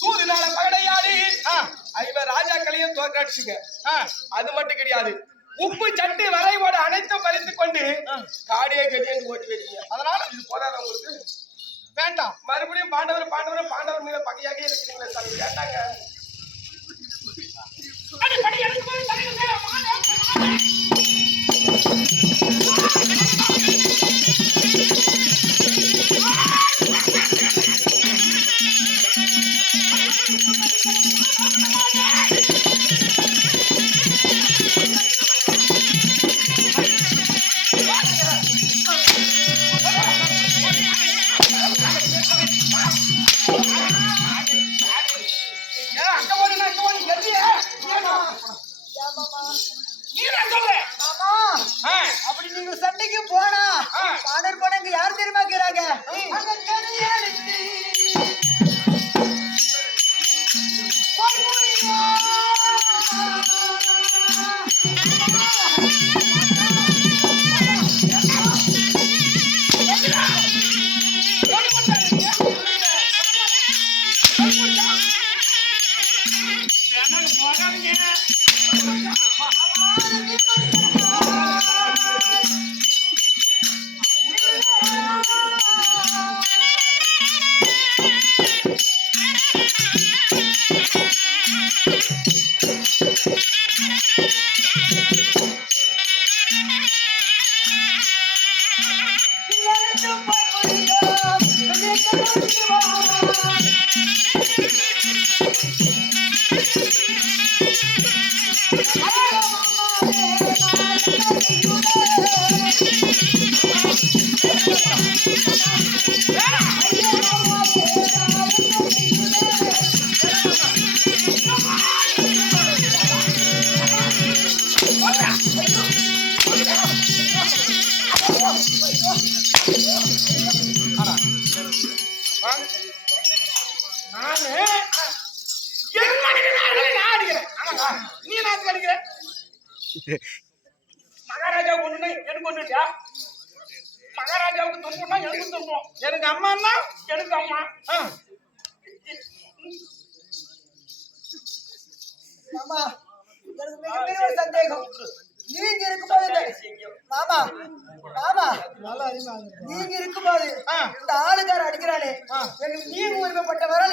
சூரியனால பகடையாடி ஐவர் ராஜாக்களையும் தோற்கடிச்சுங்க. அது மட்டும் கிடையாது, உப்பு சட்டி வரைவோட அனைத்தும் பறித்துக் கொண்டு காடியை கட்டி ஓட்டி வச்சீங்க. அதனால இது போதாத உங்களுக்கு வேண்டாம். மறுபடியும் பாண்டவர் மீது பகையாக இருக்கிறீங்களே சாமி, வேண்டாங்க. அப்படி நீங்க சண்டைக்கு போனா பாடர் போனங்க யார் தெரியுமா கேக்குறாங்க? மகாராஜாவுக்கு ஒண்ணுன்னா எனக்கு ஒண்ணு இல்லையா? மகாராஜாவுக்கு துன்பம்னா எனக்கு துன்பம். எனக்கு அம்மான்னா எனக்கு அம்மா. மாமா, எனக்கு மிகப்பெரிய ஒரு சந்தேகம். நீங்க இருக்கும்போது மாமா நீங்க இருக்கும்போது இந்த ஆளுக்கார அடிக்கிறானே, நீங்க உரிமைப்பட்டவரை